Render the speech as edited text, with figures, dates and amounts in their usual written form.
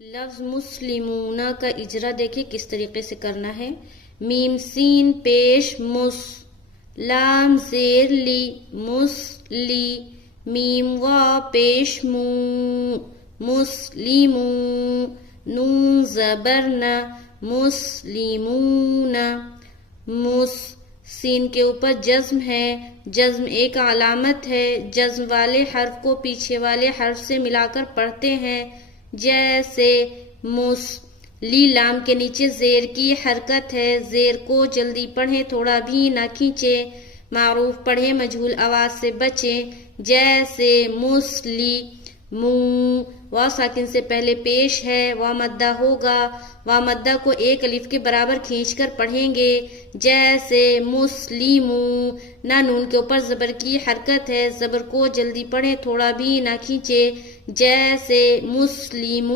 لفظ مسلمون کا اجرا دیکھیں کس طریقے سے کرنا ہے۔ میم سین پیش مس، لام زیر لی مسلی، میم وا پیش مو مسلیمون، نون زبر نا مسلمون، مس سین کے اوپر جزم ہے، جزم ایک علامت ہے، جزم والے حرف کو پیچھے والے حرف سے ملا کر پڑھتے ہیں، جیسے مس۔ لی لام کے نیچے زیر کی حرکت ہے، زیر کو جلدی پڑھیں، تھوڑا بھی نہ کھینچیں، معروف پڑھیں، مجہول آواز سے بچیں، جیسے مسلی مو۔ واو ساکن سے پہلے پیش ہے، واو مدہ ہوگا، واو مدہ کو ایک الف کے برابر کھینچ کر پڑھیں گے، جیسے مسلیمو۔ نہ نون کے اوپر زبر کی حرکت ہے، زبر کو جلدی پڑھیں، تھوڑا بھی نہ کھینچے، جیسے مسلیمو۔